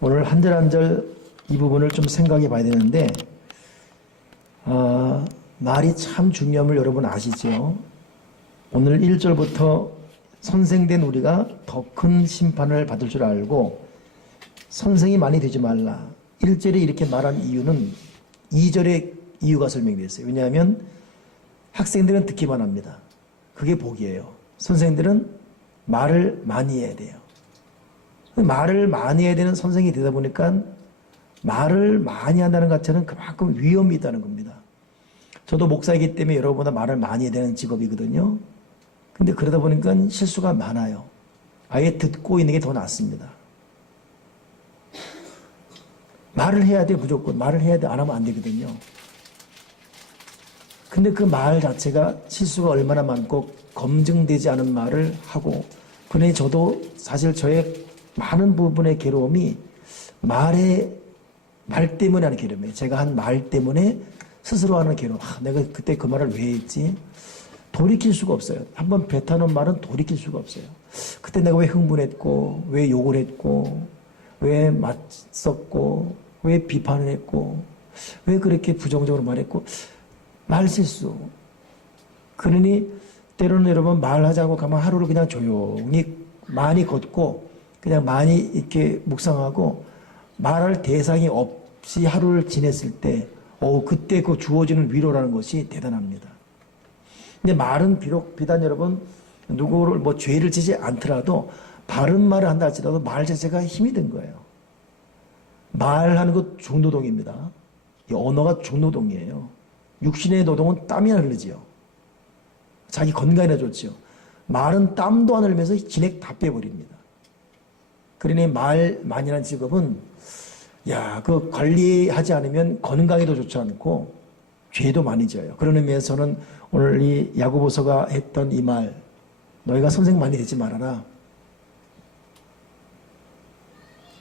오늘 한 절 한 절 이 부분을 좀 생각해 봐야 되는데, 말이 참 중요함을 여러분 아시죠? 오늘 1절부터 선생된 우리가 더 큰 심판을 받을 줄 알고 선생이 많이 되지 말라. 1절에 이렇게 말한 이유는 2절에 이유가 설명되어 있어요. 왜냐하면 학생들은 듣기만 합니다. 그게 복이에요. 선생들은 말을 많이 해야 돼요. 말을 많이 해야 되는 선생이 되다 보니까 말을 많이 한다는 것 자체는 그만큼 위험이 있다는 겁니다. 저도 목사이기 때문에 여러분보다 말을 많이 해야 되는 직업이거든요. 근데 그러다 보니까 실수가 많아요. 아예 듣고 있는 게 더 낫습니다. 말을 해야 돼, 무조건. 말을 해야 돼. 안 하면 안 되거든요. 근데 그 말 자체가 실수가 얼마나 많고 검증되지 않은 말을 하고, 그러니 저도 사실 저의 많은 부분의 괴로움이 말 때문에 하는 괴로움이에요. 제가 한 말 때문에 스스로 하는 괴로움. 내가 그때 그 말을 왜 했지? 돌이킬 수가 없어요. 한번 뱉어놓은 말은 돌이킬 수가 없어요. 그때 내가 왜 흥분했고, 왜 욕을 했고, 왜 맞섰고, 왜 비판을 했고, 왜 그렇게 부정적으로 말했고, 말실수. 그러니 때로는 여러분 말하자고 가면 하루를 그냥 조용히 많이 걷고 그냥 많이 이렇게 묵상하고 말할 대상이 없이 하루를 지냈을 때 그때 그 주어지는 위로라는 것이 대단합니다. 근데 말은 비단 여러분 누구를 죄를 지지 않더라도 바른 말을 한다 할지라도 말 자체가 힘이 든 거예요. 말하는 것 중노동입니다. 이 언어가 중노동이에요. 육신의 노동은 땀이 안 흐르지요. 자기 건강에나 좋지요. 말은 땀도 안 흘리면서 진액 다 빼버립니다. 그러니 말만이라는 직업은 그 관리하지 않으면 건강에도 좋지 않고 죄도 많이 져요. 그런 의미에서 저는 오늘 이 야고보서가 했던 이 말, 너희가 선생 많이 되지 말아라.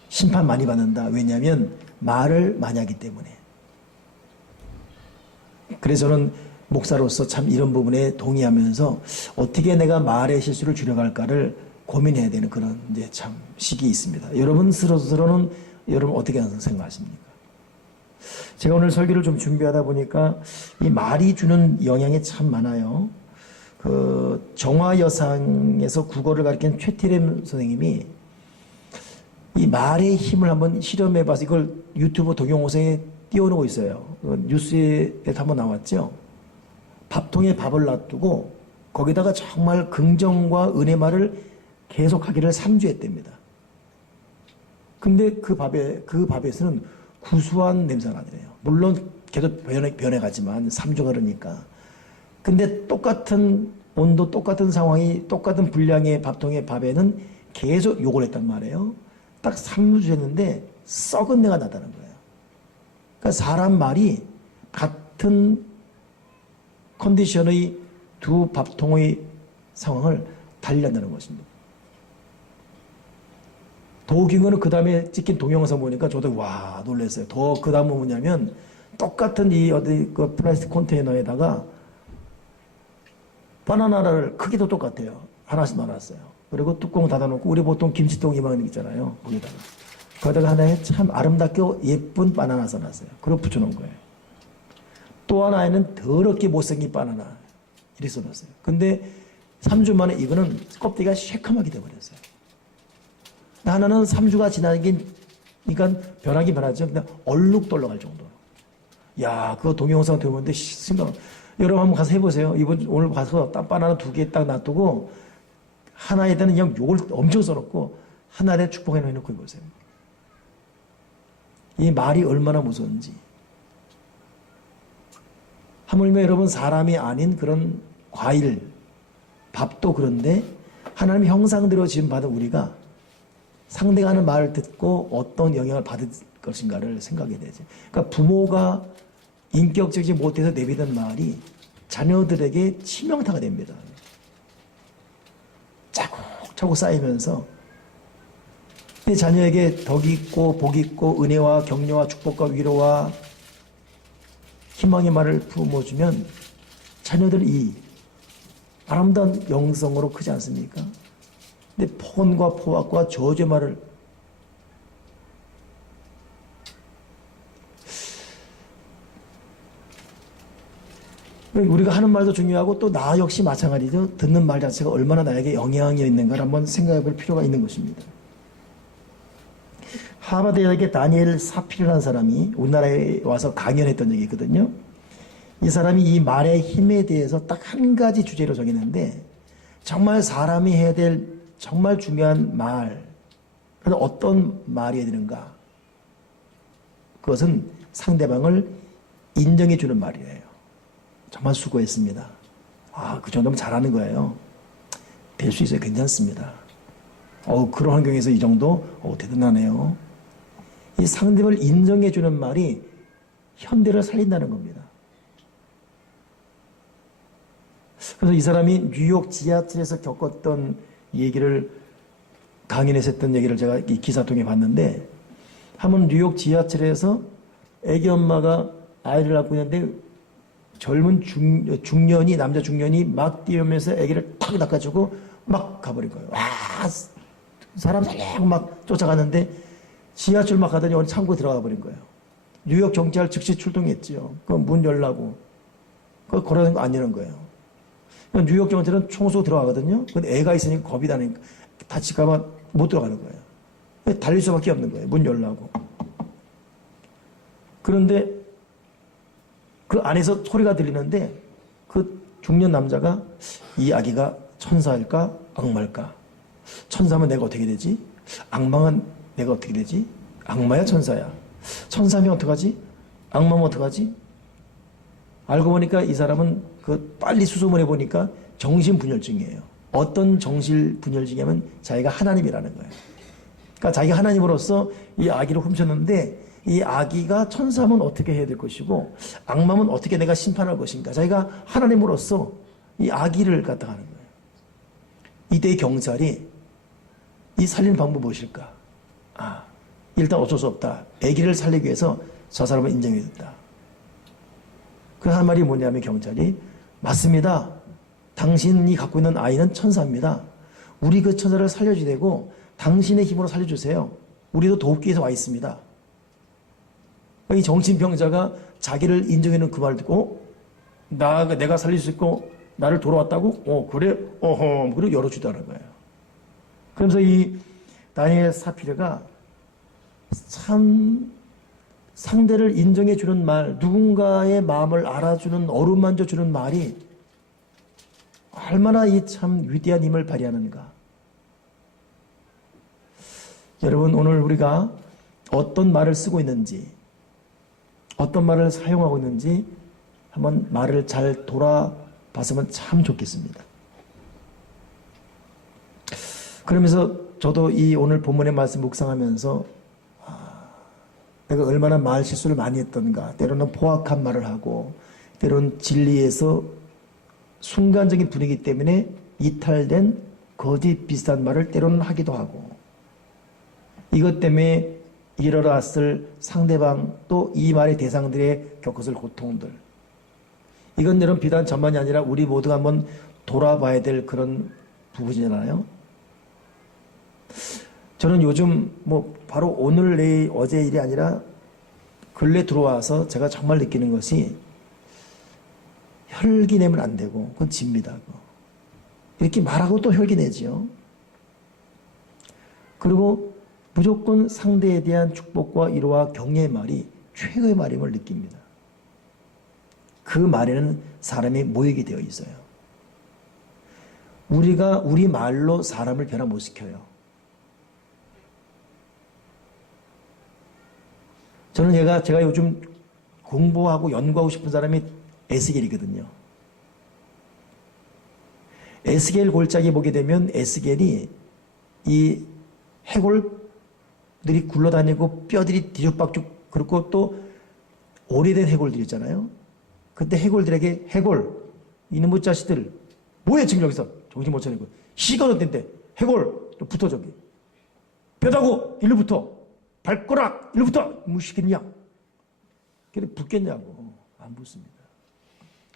심판 많이 받는다. 왜냐하면 말을 많이 하기 때문에. 그래서 저는 목사로서 참 이런 부분에 동의하면서 어떻게 내가 말의 실수를 줄여갈까를 고민해야 되는 그런 이제 참 시기 있습니다. 여러분 스스로는 여러분 어떻게 생각하십니까? 제가 오늘 설교를 좀 준비하다 보니까 이 말이 주는 영향이 참 많아요. 그 정화여상에서 국어를 가르친 최태림 선생님이 이 말의 힘을 한번 실험해봐서 이걸 유튜브 동영상에 띄워놓고 있어요. 뉴스에 한번 나왔죠. 밥통에 밥을 놔두고 거기다가 정말 긍정과 은혜 말을 계속하기를 3주 했답니다. 근데 그 밥에서는 구수한 냄새가 나더래요. 물론 계속 변해가지만 3주가 그러니까. 근데 똑같은 온도, 똑같은 상황이, 똑같은 분량의 밥통의 밥에는 계속 욕을 했단 말이에요. 딱 3주 했는데 썩은 내가 나다는 거예요. 그러니까 사람 말이 같은 컨디션의 두 밥통의 상황을 달리한다는 것입니다. 더 웃긴 거는 그 다음에 찍힌 동영상 보니까 저도 놀랐어요. 더 그 다음은 뭐냐면 똑같은 그 플라스틱 컨테이너에다가 바나나를 크기도 똑같아요. 하나씩 놔놨어요. 그리고 뚜껑 닫아놓고 우리 보통 김치통 이만한 거 있잖아요. 거기다가 하나에 참 아름답게 예쁜 바나나 써놨어요. 그걸 붙여놓은 거예요. 또 하나에는 더럽게 못생긴 바나나 이렇게 써놨어요. 근데 3주 만에 이거는 껍데기가 새카맣게 돼버렸어요. 하나는 3주가 지나니까 변하긴 변하죠. 근데 얼룩덜룩할 정도로. 그거 동영상 들어보는데 심각. 여러분 한번 가서 해보세요. 오늘 가서 딱 바나나 2개 딱 놔두고 하나에 대한 그냥 욕을 엄청 써놓고 하나에 대한 축복해 놓고 해보세요. 이 말이 얼마나 무서운지. 하물며 여러분 사람이 아닌 그런 과일, 밥도 그런데 하나님의 형상대로 지금 받은 우리가 상대가 하는 말을 듣고 어떤 영향을 받을 것인가를 생각해야 되죠. 그러니까 부모가 인격적이지 못해서 내뱉은 말이 자녀들에게 치명타가 됩니다. 차곡차곡 쌓이면서 내 자녀에게 덕이 있고 복이 있고 은혜와 격려와 축복과 위로와 희망의 말을 품어주면 자녀들이 아름다운 영성으로 크지 않습니까? 근데 폭언과 포악과 저주의 말을 우리가 하는 말도 중요하고 또 나 역시 마찬가지죠. 듣는 말 자체가 얼마나 나에게 영향이 있는가를 한번 생각해 볼 필요가 있는 것입니다. 하버드 대학의 다니엘 사피르라는 사람이 우리나라에 와서 강연했던 적이 있거든요. 이 사람이 이 말의 힘에 대해서 딱 한 가지 주제로 정했는데, 정말 사람이 해야 될 정말 중요한 말, 그래서 어떤 말이 해야 되는가? 그것은 상대방을 인정해 주는 말이에요. 정말 수고했습니다. 그 정도면 잘하는 거예요. 될 수 있어요. 괜찮습니다. 그런 환경에서 이 정도? 대단하네요. 이 상대방을 인정해 주는 말이 현대를 살린다는 겁니다. 그래서 이 사람이 뉴욕 지하철에서 겪었던 얘기를 강연에서 했던 얘기를 제가 이 기사 통해 봤는데, 한번 뉴욕 지하철에서 애기 엄마가 아이를 낳고 있는데 젊은 중년이, 남자 중년이 막 뛰어오면서 애기를 탁 낚아주고 막 가버린 거예요. 사람 살려고 막 쫓아갔는데 지하철 막 가더니 어느 창고에 들어가 버린 거예요. 뉴욕 경찰 즉시 출동했죠. 그 문 열라고. 그거 걸어다니는 거 안 여는 거예요. 뉴욕 경찰은 총소 들어가거든요. 근데 애가 있으니까 겁이 나니까 다칠까봐 못 들어가는 거예요. 달릴 수밖에 없는 거예요. 문 열라고. 그런데 그 안에서 소리가 들리는데 그 중년 남자가 이 아기가 천사일까 악마일까? 천사면 내가 어떻게 되지? 악마는 내가 어떻게 되지? 악마야 천사야? 천사면 어떡하지? 악마면 어떡하지? 알고 보니까 이 사람은 빨리 수소문해 보니까 정신분열증이에요. 어떤 정신분열증이냐면 자기가 하나님이라는 거예요. 그러니까 자기가 하나님으로서 이 아기를 훔쳤는데 이 아기가 천사면 어떻게 해야 될 것이고 악마면 어떻게 내가 심판할 것인가. 자기가 하나님으로서 이 아기를 갖다 하는 거예요. 이때 경찰이 이 살리는 방법이 무엇일까? 일단 어쩔 수 없다. 아기를 살리기 위해서 저 사람을 인정해 줬다. 그 한 말이 뭐냐면 경찰이 맞습니다. 당신이 갖고 있는 아이는 천사입니다. 우리 그 천사를 살려줘야 되고 당신의 힘으로 살려주세요. 우리도 돕기 위해서 와 있습니다. 이 정신병자가 자기를 인정해놓은 그 말을 듣고 내가 살릴 수 있고 나를 돌아왔다고? 그래? 그리고 열어주다는 거예요. 그러면서 이 다니엘 사피르가 참 상대를 인정해 주는 말, 누군가의 마음을 알아주는, 어루만져 주는 말이 얼마나 이 참 위대한 힘을 발휘하는가. 여러분, 오늘 우리가 어떤 말을 쓰고 있는지, 어떤 말을 사용하고 있는지 한번 말을 잘 돌아봤으면 참 좋겠습니다. 그러면서 저도 이 오늘 본문의 말씀 묵상하면서 내가 얼마나 말 실수를 많이 했던가. 때로는 포악한 말을 하고 때로는 진리에서 순간적인 분위기 때문에 이탈된 거짓 비슷한 말을 때로는 하기도 하고, 이것 때문에 일어났을 상대방 또 이 말의 대상들의 겪었을 고통들, 이건 여러분 비단 저만이 아니라 우리 모두가 한번 돌아봐야 될 그런 부분이잖아요. 저는 요즘 바로 오늘 내일 어제 일이 아니라 근래 들어와서 제가 정말 느끼는 것이 혈기 내면 안 되고 그건 집니다. 이렇게 말하고 또 혈기 내지요. 그리고 무조건 상대에 대한 축복과 위로와 격려의 말이 최고의 말임을 느낍니다. 그 말에는 사람이 모이게 되어 있어요. 우리가 우리 말로 사람을 변화 못 시켜요. 저는 제가 요즘 공부하고 연구하고 싶은 사람이 에스겔이거든요. 에스겔 골짜기 보게 되면 에스겔이 이 해골들이 굴러다니고 뼈들이 뒤죽박죽, 그리고 또 오래된 해골들 있잖아요. 그때 해골들에게 해골, 이놈의 자식들 뭐해 지금 여기서 정신 못 차리고 시간 어땠는데 해골 붙어 저기 뼈다고 일로 붙어 발꼬락 일로 붙어 무시겠냐? 근데 붙겠냐고. 안 붙습니다.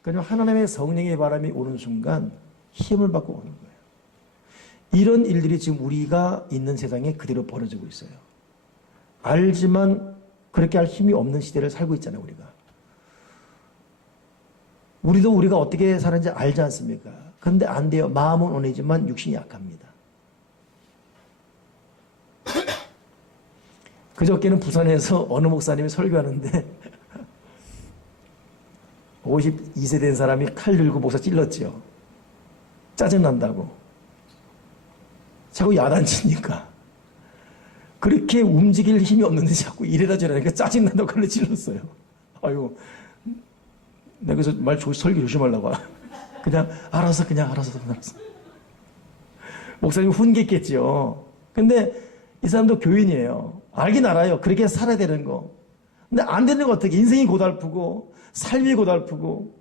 그러니까 하나님의 성령의 바람이 오는 순간 힘을 받고 오는 거예요. 이런 일들이 지금 우리가 있는 세상에 그대로 벌어지고 있어요. 알지만 그렇게 할 힘이 없는 시대를 살고 있잖아요, 우리가. 우리도 우리가 어떻게 사는지 알지 않습니까? 그런데 안 돼요. 마음은 온해지만 육신이 약합니다. 그저께는 부산에서 어느 목사님이 설교하는데 52세 된 사람이 칼 들고 목사 찔렀지요. 짜증난다고. 자꾸 야단치니까. 그렇게 움직일 힘이 없는데 자꾸 이래라 저래라 짜증난다고 칼을 찔렀어요. 아유, 내가 그래서 설교 조심하려고. 그냥 알아서. 목사님 훈계했겠지요. 근데 이 사람도 교인이에요. 알긴 알아요. 그렇게 살아야 되는 거. 근데 안 되는 거 어떻게? 인생이 고달프고 삶이 고달프고.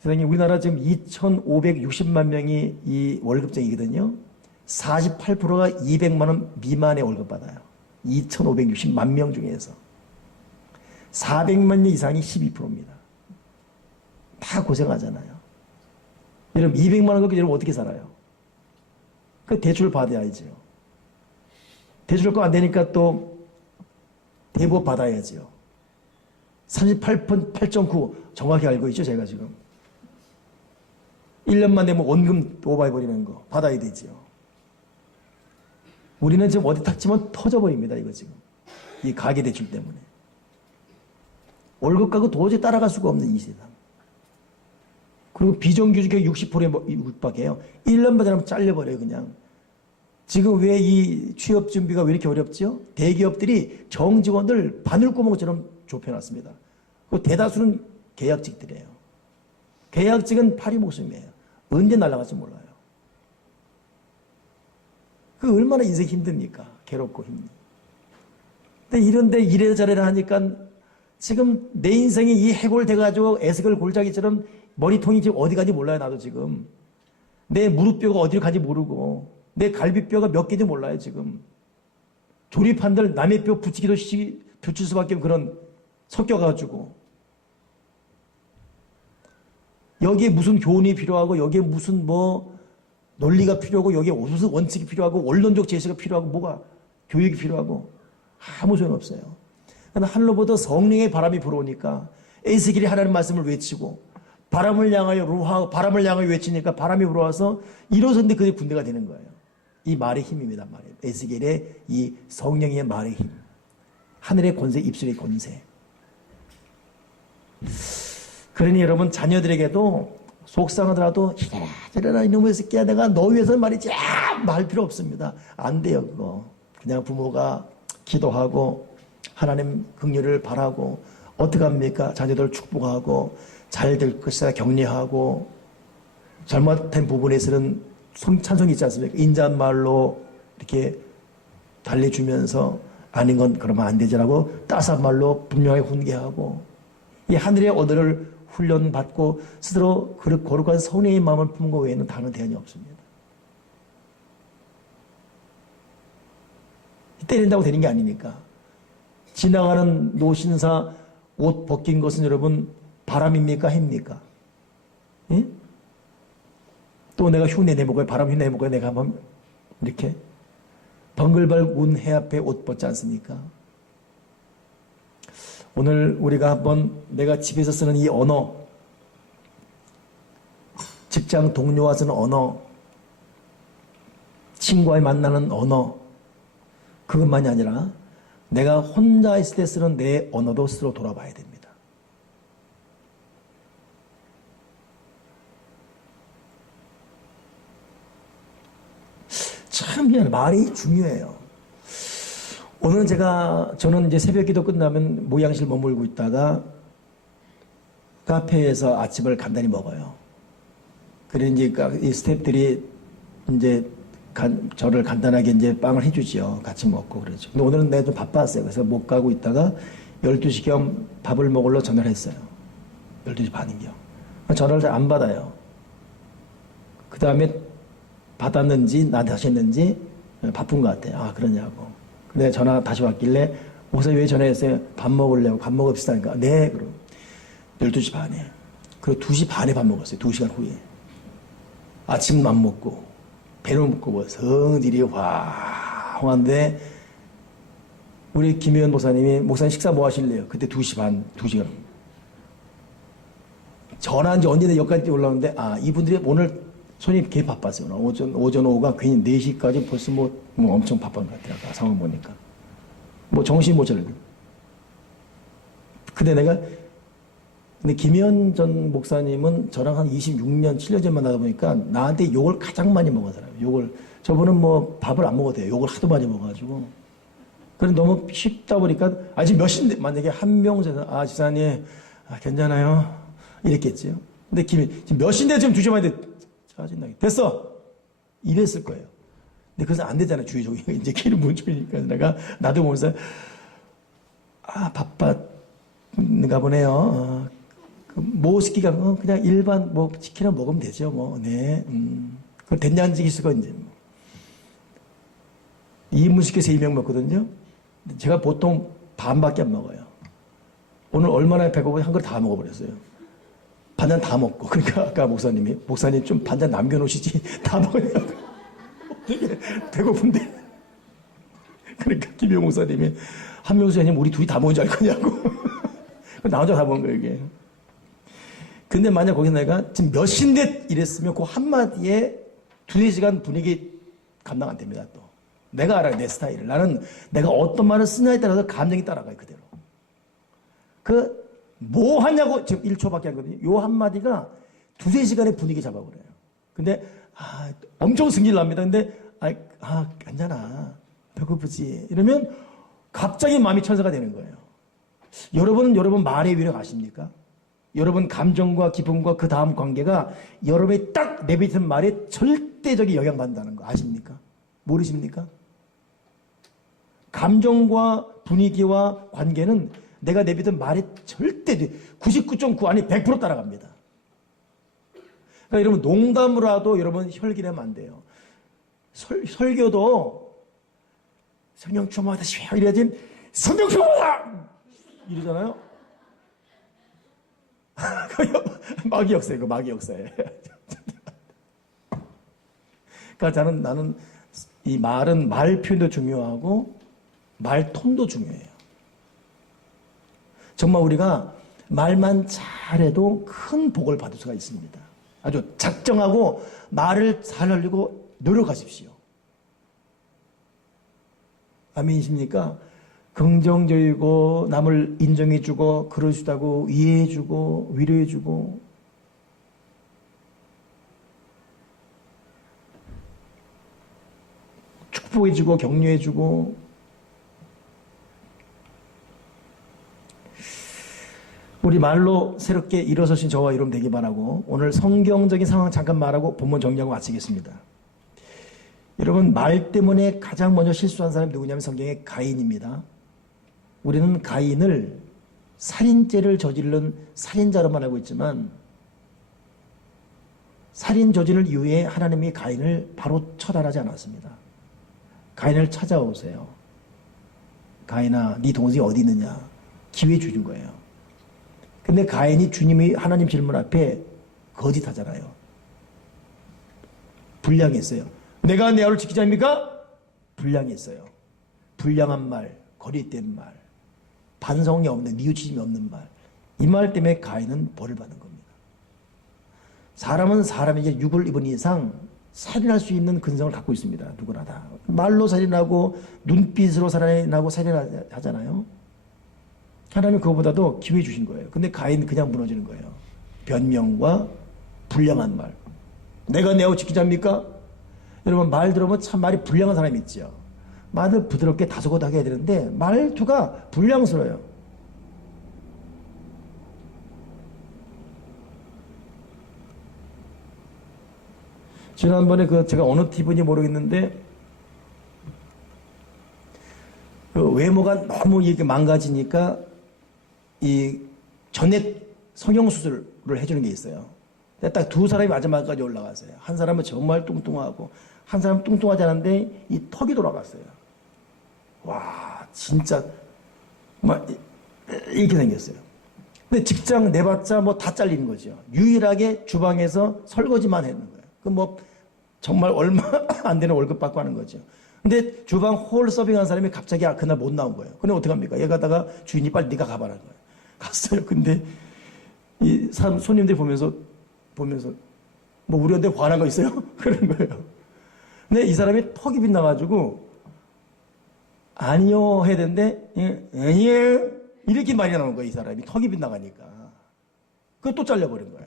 세상에 우리나라 지금 2,560만 명이 이 월급쟁이거든요. 48%가 200만 원 미만의 월급 받아요. 2,560만 명 중에서. 400만 명 이상이 12%입니다. 다 고생하잖아요. 여러분 200만 원 갖고 여러분 어떻게 살아요? 그 대출 받아야죠. 대출 거 안 되니까 또 대부업 받아야죠. 38.9 정확히 알고 있죠, 제가 지금. 1년만 되면 원금 오버해버리는 거 받아야 되죠. 우리는 지금 어디 탁 치면 터져버립니다, 이거 지금. 이 가계대출 때문에. 월급 가고 도저히 따라갈 수가 없는 이 세상. 그리고 비정규직의 60%에 육박해요. 1년만 되면 잘려버려요, 그냥. 지금 왜 이 취업 준비가 왜 이렇게 어렵죠? 대기업들이 정직원들 바늘구멍처럼 좁혀놨습니다. 그 대다수는 계약직들이에요. 계약직은 파리 목숨이에요. 언제 날아갈지 몰라요. 그 얼마나 인생이 힘듭니까? 괴롭고 힘들고. 근데 이런데 이래라 저래라 하니까 지금 내 인생이 이 해골돼가지고 에스겔 골짜기처럼 머리통이 지금 어디 가는지 몰라요, 나도 지금. 내 무릎뼈가 어디로 가는지 모르고, 내 갈비뼈가 몇 개인지 몰라요, 지금. 조립한들 남의 뼈 붙이기도 붙일 수밖에 없는 그런 섞여가지고. 여기에 무슨 교훈이 필요하고, 여기에 무슨 논리가 필요하고, 여기에 무슨 원칙이 필요하고, 원론적 제시가 필요하고, 뭐가 교육이 필요하고, 아무 소용없어요. 하늘로부터 성령의 바람이 불어오니까 에스겔이 하나님 말씀을 외치고 바람을 향하여 루하 바람을 향하여 외치니까 바람이 불어와서 일어섰는데 그게 군대가 되는 거예요. 이 말의 힘입니다. 에스겔의 이 성령의 말의 힘. 하늘의 권세, 입술의 권세. 그러니 여러분 자녀들에게도 속상하더라도 이래라 이놈의 새끼야 내가 너 위해서 말이지 말 필요 없습니다. 안 돼요 그거. 그냥 부모가 기도하고 하나님 긍휼을 바라고 어떻게 합니까? 자녀들 축복하고 잘 될 것이다 격려하고 잘못된 부분에서는 찬송이 있지 않습니까? 인자말로 이렇게 달래주면서 아닌 건 그러면 안 되지라고 따스한 말로 분명하게 훈계하고 이 하늘의 언어를 훈련받고 스스로 거룩한 성령의 마음을 품은 것 외에는 다른 대안이 없습니다. 때린다고 되는 게 아니니까. 지나가는 노신사 옷 벗긴 것은 여러분 바람입니까? 해입니까? 예? 또 내가 흉내 내먹어요. 바람 흉내 내먹어요. 내가 한번 이렇게 벙글벙글 해 앞에 옷 벗지 않습니까? 오늘 우리가 한번 내가 집에서 쓰는 이 언어, 직장 동료와 쓰는 언어, 친구와 만나는 언어, 그것만이 아니라 내가 혼자 있을 때 쓰는 내 언어도 스스로 돌아봐야 됩니다. 참 말이 중요해요. 오늘은 저는 이제 새벽 기도 끝나면 모양실 머물고 있다가 카페에서 아침을 간단히 먹어요. 그래 이제 이 스태프들이 이제 저를 간단하게 이제 빵을 해주지요. 같이 먹고 그러죠. 근데 오늘은 내가 좀 바빴어요. 그래서 못 가고 있다가 12시경 밥을 먹으러 전화를 했어요. 12시 반인경. 전화를 잘 안 받아요. 그 다음에 받았는지 나한테 다시 했는지 바쁜 것 같아요. 아 그러냐고. 근데 전화 다시 왔길래 목사님 왜 전화했어요? 밥 먹으려고. 밥 먹읍시다니까. 네 그럼 12시 반에. 그리고 2시 반에 밥 먹었어요. 2시간 후에. 아침 안 먹고 배로 먹고 뭐 성질이 황한데 우리 김혜연 목사님이 목사님 식사 뭐 하실래요? 그때 2시 반, 2시간. 전화인지 언제나 여기까지 올라오는데, 이분들이 오늘 손이 개 바빴어요. 오전 오후가 괜히 4시까지 벌써 뭐 엄청 바쁜 것 같아요. 상황 보니까. 정신 못 차려요. 근데 김현 전 목사님은 저랑 한 26년, 7년 전만 하다 보니까 나한테 욕을 가장 많이 먹은 사람이에요. 저분은 밥을 안 먹어도 돼요. 욕을 하도 많이 먹어가지고. 그래 너무 쉽다 보니까, 지금 몇 시인데, 만약에 한 명에서, 지사님, 괜찮아요? 이랬겠지요. 근데 지금 몇 시인데 지금 2시 반인데, 짜증나게. 됐어! 이랬을 거예요. 근데 그래서 안 되잖아요. 주의종이. 이제 길을 못 주니까. 나도 보면서, 바빴는가 보네요. 뭐 시키가, 그냥 일반 시키나 먹으면 되죠. 네. 그럼 된장찌개 쓰고 이제. 2인분 시켜서 2명 먹거든요. 제가 보통 반밖에 안 먹어요. 오늘 얼마나 배고프면 한 그릇 다 먹어버렸어요. 반찬 다 먹고. 그러니까 아까 목사님 좀 반찬 남겨놓으시지. 다 먹으냐고. 되게 배고픈데. 그러니까 김효 목사님이 한명수 형님 우리 둘이 다 먹은 줄 알 거냐고. 나 혼자 다 먹은 거예요, 이게. 근데 만약 거기서 내가 지금 몇 시인데 이랬으면 그 한마디에 2-4시간 분위기 감당 안 됩니다, 또. 내가 알아요, 내 스타일을. 나는 내가 어떤 말을 쓰냐에 따라서 감정이 따라가요, 그대로. 뭐 하냐고, 지금 1초밖에 안 거든요. 요 한마디가 2-4시간의 분위기 잡아버려요. 근데, 엄청 승질 납니다. 근데, 괜찮아. 배고프지. 이러면 갑자기 마음이 천사가 되는 거예요. 여러분 말의 위력 아십니까? 여러분 감정과 기쁨과 그 다음 관계가 여러분이 딱 내뱉은 말에 절대적인 영향받는다는 거 아십니까? 모르십니까? 감정과 분위기와 관계는 내가 내뱉은 말에 절대 99.9 아니 100% 따라갑니다. 그러니까 여러분 농담으로라도 여러분 혈기내면 안 돼요. 설교도 성령 충만하다 이래야지 성령 충만하다 이러잖아요. 마귀 역사예요. 마귀 역사예요. 그러니까 나는 이 말은 말 표현도 중요하고 말 톤도 중요해요. 정말 우리가 말만 잘해도 큰 복을 받을 수가 있습니다. 아주 작정하고 말을 잘 하려고 노력하십시오. 아멘이십니까? 긍정적이고 남을 인정해주고 그러시다고 이해해주고 위로해주고 축복해주고 격려해주고 우리 말로 새롭게 일어서신 저와 여러분 되기 바라고 오늘 성경적인 상황 잠깐 말하고 본문 정리하고 마치겠습니다. 여러분 말 때문에 가장 먼저 실수한 사람이 누구냐면 성경의 가인입니다. 우리는 가인을 살인죄를 저지른 살인자로만 알고 있지만 살인 저지를 이후에 하나님이 가인을 바로 처단하지 않았습니다. 가인을 찾아오세요. 가인아 네 동생이 어디 있느냐 기회 주신 거예요. 근데 가인이 주님이 하나님 질문 앞에 거짓하잖아요. 불량했어요. 내가 내 아우를 지키지 않습니까? 불량했어요. 불량한 말, 거짓된 말, 반성이 없는, 뉘우침이 없는 말. 이 말 때문에 가인은 벌을 받는 겁니다. 사람은 사람에게 육을 입은 이상 살인할 수 있는 근성을 갖고 있습니다. 누구나 다. 말로 살인하고 눈빛으로 살인하고 살인하잖아요. 하나님은 그거보다도 기회 주신 거예요. 근데 가인 그냥 무너지는 거예요. 변명과 불량한 말. 내가 내 아우 지키지 않습니까? 여러분 말 들어보면 참 말이 불량한 사람이 있죠. 말을 부드럽게 다소곳하게 해야 되는데 말투가 불량스러워요. 지난번에 제가 어느 TV인지 모르겠는데 외모가 너무 이렇게 망가지니까 이 전액 성형수술을 해주는 게 있어요. 딱 두 사람이 마지막까지 올라갔어요. 한 사람은 정말 뚱뚱하고 한 사람은 뚱뚱하지 않은데 이 턱이 돌아갔어요. 와 진짜 막 이렇게 생겼어요. 근데 직장 내봤자 뭐 다 잘리는 거죠. 유일하게 주방에서 설거지만 했는 거예요. 그 정말 얼마 안 되는 월급 받고 하는 거죠. 근데 주방 홀 서빙한 사람이 갑자기 그날 못 나온 거예요. 근데 어떡합니까? 얘 가다가 주인이 빨리 네가 가봐라는 거예요. 갔어요. 근데 이 손님들이 보면서 뭐 우리한테 화난 거 있어요? 그런 거예요. 근데 이 사람이 턱이 빗나가지고 아니요 해야 되는데 아니에요 이렇게 말이 나오는 거예요. 이 사람이 턱이 빗나가니까 그거 또 잘려버린 거예요.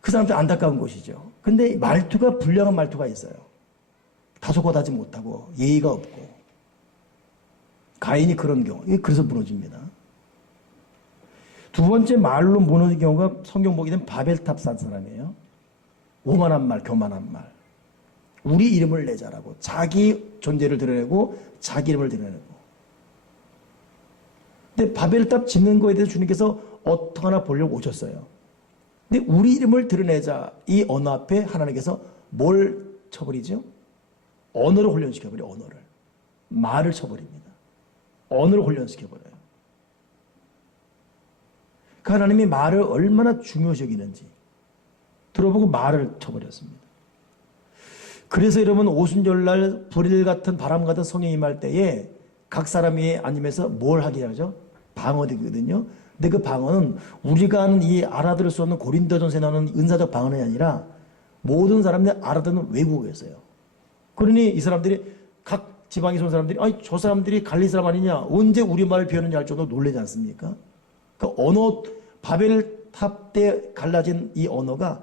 그 사람한테 안타까운 것이죠. 근데 말투가 불량한 말투가 있어요. 다소곳하지 못하고 예의가 없고 가인이 그런 경우 그래서 무너집니다. 두 번째 말로 무너진 경우가 성경 보게 되면 바벨탑 산 사람이에요. 오만한 말, 교만한 말. 우리 이름을 내자라고 자기 존재를 드러내고 자기 이름을 드러내고. 근데 바벨탑 짓는 거에 대해서 주님께서 어떻게 하나 보려고 오셨어요. 근데 우리 이름을 드러내자 이 언어 앞에 하나님께서 뭘 쳐버리죠? 언어를 훈련시켜버려요. 언어를. 말을 쳐버립니다. 언어를 훈련시켜버려요. 그 하나님이 말을 얼마나 중요시 여기는지 들어보고 말을 쳐버렸습니다. 그래서 여러분 오순절날 불일 같은 바람 같은 성령이 임할 때에 각 사람이 앉으면서 뭘 하게 하죠? 방언이거든요. 근데 그 방언은 우리가 아는 이 알아들을 수 없는 고린도전서에 나오는 은사적 방언이 아니라 모든 사람들이 알아듣는 외국어였어요. 그러니 이 사람들이 각 지방에서 온 사람들이 아니 저 사람들이 갈릴 사람 아니냐 언제 우리말을 배우느냐 할 정도로 놀라지 않습니까? 그 언어 바벨탑 때 갈라진 이 언어가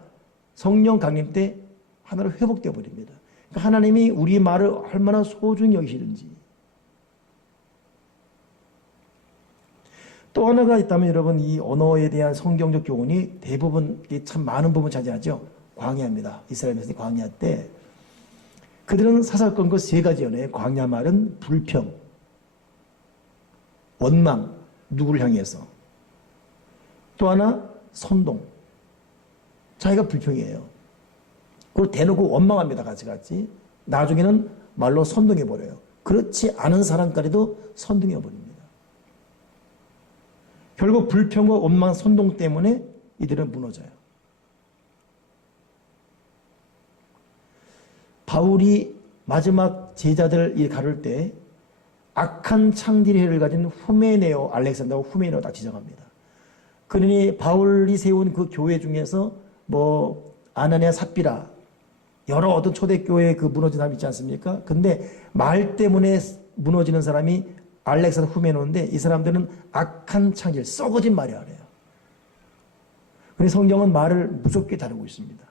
성령 강림 때 하나로 회복되어 버립니다. 그러니까 하나님이 우리 말을 얼마나 소중히 여기시는지. 또 하나가 있다면 여러분 이 언어에 대한 성경적 교훈이 대부분 참 많은 부분 차지하죠. 광야입니다. 이스라엘 백성이 광야 때 그들은 사사건건 세 가지 연애에 광야 말은 불평, 원망, 누구를 향해서 또 하나 선동. 자기가 불평이에요. 그걸 대놓고 원망합니다. 같이. 나중에는 말로 선동해버려요. 그렇지 않은 사람까지도 선동해버립니다. 결국 불평과 원망, 선동 때문에 이들은 무너져요. 바울이 마지막 제자들 가를 때 악한 창질회를 가진 후메네오, 알렉산더와 후메네오 다 지정합니다. 그러니 바울이 세운 그 교회 중에서 뭐 아나니아 삽비라 여러 어떤 초대교회 그 무너진 사람 있지 않습니까? 근데 말 때문에 무너지는 사람이 알렉산더 후메네오인데 이 사람들은 악한 창질, 썩어진 말이 아래요. 그래서 성경은 말을 무섭게 다루고 있습니다.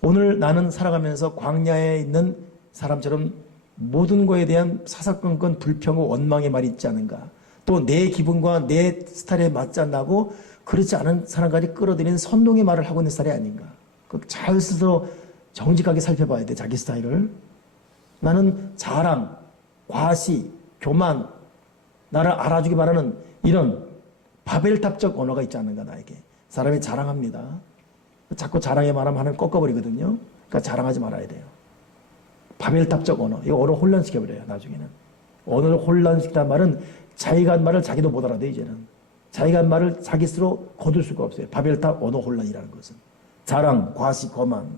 오늘 나는 살아가면서 광야에 있는 사람처럼 모든 것에 대한 사사건건 불평과 원망의 말이 있지 않은가. 또 내 기분과 내 스타일에 맞지 않나고 그렇지 않은 사람까지 끌어들이는 선동의 말을 하고 있는 스타일이 아닌가. 잘 스스로 정직하게 살펴봐야 돼. 자기 스타일을. 나는 자랑, 과시, 교만, 나를 알아주기 바라는 이런 바벨탑적 언어가 있지 않는가 나에게. 사람이 자랑합니다. 자꾸 자랑의 말하면 하나님 꺾어버리거든요. 그러니까 자랑하지 말아야 돼요. 바벨탑적 언어. 이거 언어 혼란시켜버려요. 나중에는. 언어를 혼란시키는 말은 자기가 한 말을 자기도 못 알아듣어 이제는. 자기가 한 말을 자기 스스로 거둘 수가 없어요. 바벨탑 언어 혼란이라는 것은. 자랑, 과시, 거만.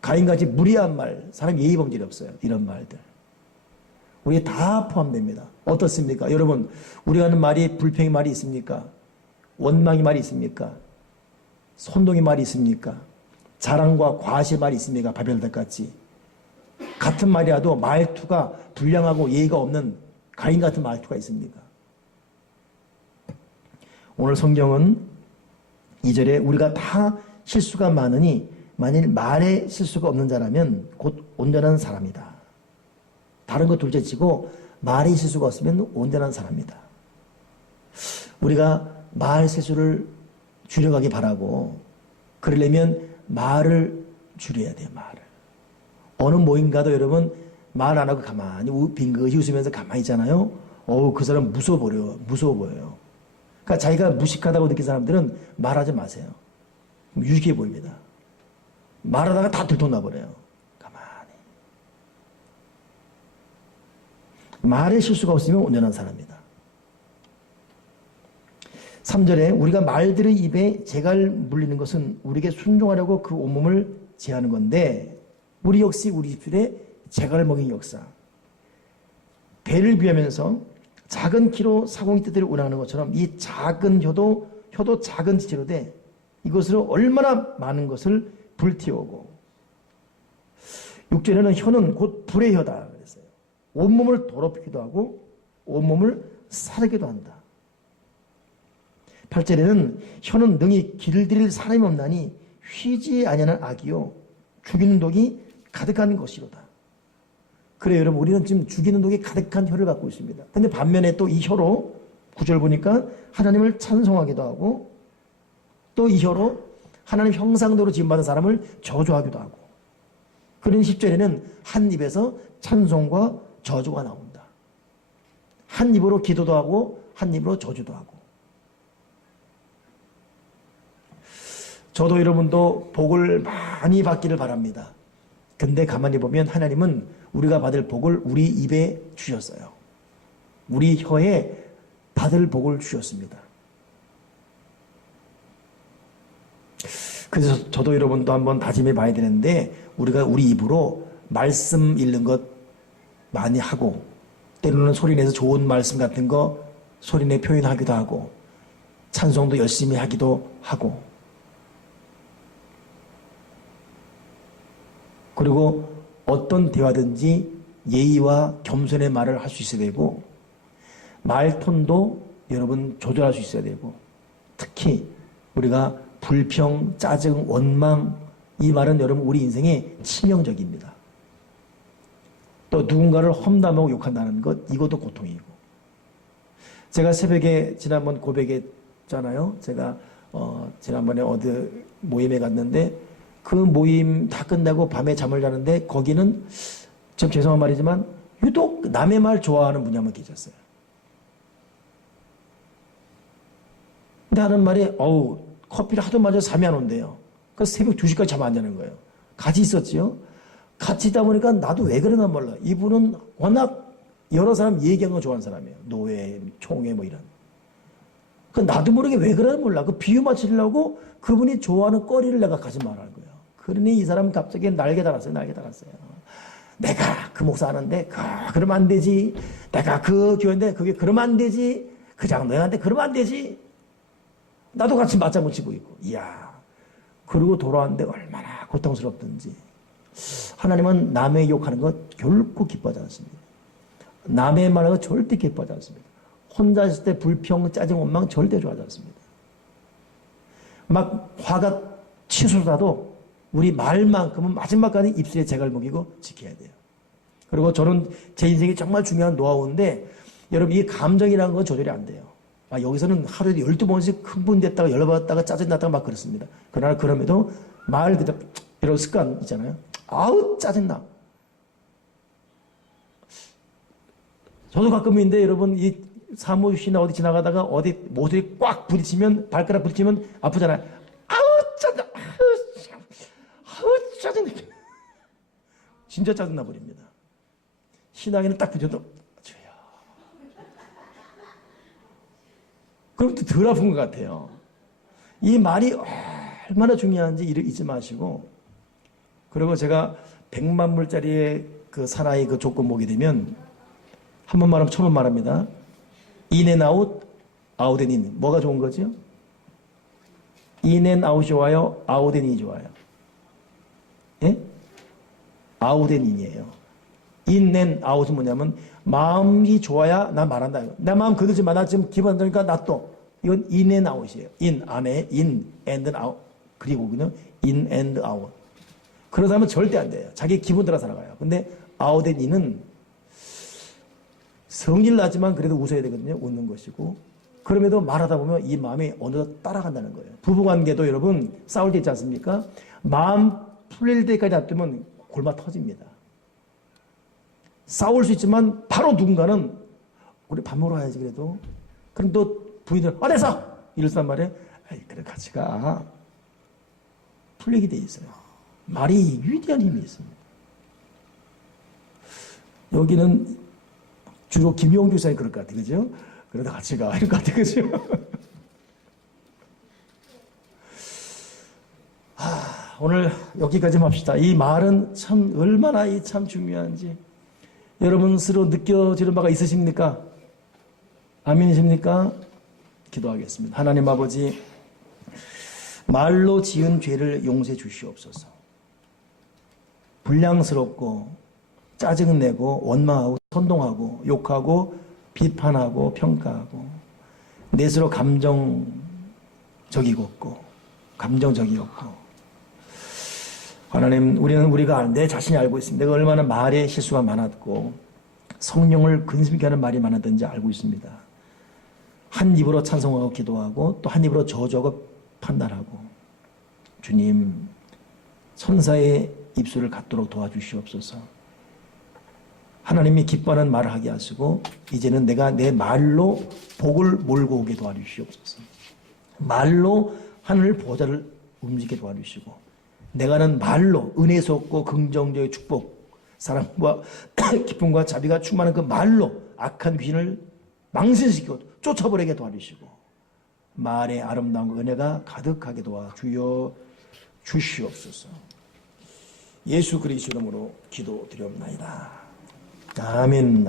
가인같이 무리한 말. 사람 예의범절이 없어요. 이런 말들. 우리에 다 포함됩니다. 어떻습니까? 여러분 우리가 하는 말이 불평의 말이 있습니까? 원망의 말이 있습니까? 선동의 말이 있습니까? 자랑과 과시의 말이 있습니까? 바벨탑같이. 같은 말이라도 말투가 불량하고 예의가 없는 가인 같은 말투가 있습니까? 오늘 성경은 2절에 우리가 다 실수가 많으니 만일 말에 실수가 없는 자라면 곧 온전한 사람이다. 다른 거 둘째치고 말에 실수가 없으면 온전한 사람이다. 우리가 말 실수를 줄여가기 바라고 그러려면 말을 줄여야 돼요. 말을. 어느 모임가도 여러분 말 안 하고 가만히 빙긋이 웃으면서 가만히 있잖아요. 그 사람 무서워 보여요. 그러니까 자기가 무식하다고 느낀 사람들은 말하지 마세요. 유식해 보입니다. 말하다가 다 들통나버려요. 가만히. 말에 실수가 없으면 온전한 사람이다. 3절에 우리가 말들의 입에 재갈 물리는 것은 우리에게 순종하려고 그 온몸을 제하는 건데 우리 역시 우리 입술에 재갈을 먹인 역사. 배를 비하면서 작은 키로 사공의 뜻대로 운행하는 것처럼 이 작은 혀도 작은 지체로 돼 이것으로 얼마나 많은 것을 불태우고 6절에는 혀는 곧 불의 혀다 그랬어요. 온몸을 더럽히기도 하고 온몸을 사르기도 한다. 8절에는 혀는 능히 길들일 사람이 없나니 휘지 아니하는 악이요 죽이는 독이 가득한 것이로다. 그래요 여러분, 우리는 지금 죽이는 독이 가득한 혀를 갖고 있습니다. 근데 반면에 또 이 혀로 9절 보니까 하나님을 찬송하기도 하고 또 이 혀로 하나님 형상대로 지음받은 사람을 저주하기도 하고, 그런 10절에는 한 입에서 찬송과 저주가 나온다. 한 입으로 기도도 하고 한 입으로 저주도 하고. 저도 여러분도 복을 많이 받기를 바랍니다. 근데 가만히 보면 하나님은 우리가 받을 복을 우리 입에 주셨어요. 우리 혀에 받을 복을 주셨습니다. 그래서 저도 여러분도 한번 다짐해 봐야 되는데, 우리가 우리 입으로 말씀 읽는 것 많이 하고, 때로는 소리내서 좋은 말씀 같은 거 소리내 표현하기도 하고, 찬송도 열심히 하기도 하고, 그리고 어떤 대화든지 예의와 겸손의 말을 할 수 있어야 되고, 말톤도 여러분 조절할 수 있어야 되고, 특히 우리가 불평, 짜증, 원망, 이 말은 여러분 우리 인생에 치명적입니다. 또 누군가를 험담하고 욕한다는 것, 이것도 고통이고. 제가 새벽에 지난번 고백했잖아요. 제가 지난번에 어디 모임에 갔는데 그 모임 다 끝나고 밤에 잠을 자는데 거기는 좀 죄송한 말이지만 유독 남의 말 좋아하는 분이 한번 계셨어요. 근데 하는 말이 커피를 하도 마셔서 잠이 안 온대요. 그래서 새벽 2시까지 잠 안 자는 거예요. 같이 있었지요. 같이 있다 보니까 나도 왜 그러나 몰라. 이분은 워낙 여러 사람 얘기하는 거 좋아하는 사람이에요. 노예, 총회 뭐 이런. 그 나도 모르게 왜 그러나 몰라. 그 비유 맞추려고 그분이 좋아하는 거리를 내가 가지 말라는 거예요. 그러니 이 사람은 갑자기 날개 달았어요. 내가 그 목사 하는데 그러면 안 되지. 내가 그 교회인데 그게 그러면 안 되지. 그 장로한테 그러면 안 되지. 나도 같이 맞장구 치고 있고. 이야. 그리고 돌아왔는데 얼마나 고통스럽든지. 하나님은 남의 욕하는 것 결코 기뻐하지 않습니다. 남의 말하는 것 절대 기뻐하지 않습니다. 혼자 있을 때 불평, 짜증, 원망 절대 좋아하지 않습니다. 막 화가 치솟아도 우리 말만큼은 마지막까지 입술에 재갈 먹이고 지켜야 돼요. 그리고 저는 제 인생에 정말 중요한 노하우인데, 여러분 이 감정이라는 건 조절이 안 돼요. 여기서는 하루에 12번씩 흥분됐다가 열받았다가 짜증났다가 막 그렇습니다. 그러나 그럼에도 말 그대로 이런 습관 있잖아요. 아우 짜증나. 저도 가끔인데 여러분 이 사무실이나 어디 지나가다가 어디 모서리 꽉 부딪히면, 발가락 부딪히면 아프잖아요. 아우 짜증나. 아우 짜증나. 진짜 짜증나 버립니다. 신앙에는 딱 부딪혀도 그럼 또 덜 아픈 것 같아요. 이 말이 얼마나 중요한지 잊지 마시고, 그리고 제가 100만 불짜리의 그 사나이 그 조건 보게 되면 한 번 말하면 1000원 말합니다. 인앤아웃, 아웃앤인. 뭐가 좋은 거죠? 인앤아웃이 좋아요? 아웃앤인이 좋아요? 예? 아웃앤인이에요. 인앤아웃은 뭐냐면 마음이 좋아야 나 말한다. 내 마음 거들지 마. 나 지금 기분 안 좋으니까 놔둬. 이건 인앤아웃이에요. 인 안에 인 앤드 아웃. 그리고 그냥 인 앤드 아웃. 그러다 하면 절대 안 돼요. 자기 기분 따라 살아가요. 근데 아웃앤인은 성질 나지만 그래도 웃어야 되거든요. 웃는 것이고. 그럼에도 말하다 보면 이 마음이 어느덧 따라간다는 거예요. 부부관계도 여러분 싸울 때 있지 않습니까? 마음 풀릴 때까지 놔두면 골마 터집니다. 싸울 수 있지만 바로 누군가는 우리 밥 먹으러 가야지 그래도. 그럼 또 부인들 어디서? 이럴단 말이에요. 그래 같이 가. 풀리게 돼 있어요. 말이 위대한 힘이 있습니다. 여기는 주로 김용주 사님 그럴 것 같아요. 그죠? 그러다 같이 가. 이럴 것 같아요. 그죠? 오늘 여기까지 합시다. 이 말은 참 얼마나 참 중요한지 여러분 스스로 느껴지는 바가 있으십니까? 아멘이십니까? 기도하겠습니다. 하나님 아버지, 말로 지은 죄를 용서해 주시옵소서. 불량스럽고 짜증내고 원망하고 선동하고 욕하고 비판하고 평가하고 내 스스로 감정적이었고 하나님, 우리가 내 자신이 알고 있습니다. 내가 얼마나 말에 실수가 많았고 성령을 근심케 하는 말이 많았던지 알고 있습니다. 한 입으로 찬송하고 기도하고 또 한 입으로 저주하고 판단하고, 주님, 선사의 입술을 갖도록 도와주시옵소서. 하나님이 기뻐하는 말을 하게 하시고 이제는 내가 내 말로 복을 몰고 오게 도와주시옵소서. 말로 하늘 보좌를 움직이게 도와주시고, 내가 하는 말로 은혜 솟고 긍정적인 축복, 사랑과 기쁨과 자비가 충만한 그 말로 악한 귀신을 망신시키고 쫓아버리게 도와주시고, 말의 아름다운 은혜가 가득하게 도와주여 주시옵소서. 예수 그리스도 이름으로 기도드리옵나이다. 아멘.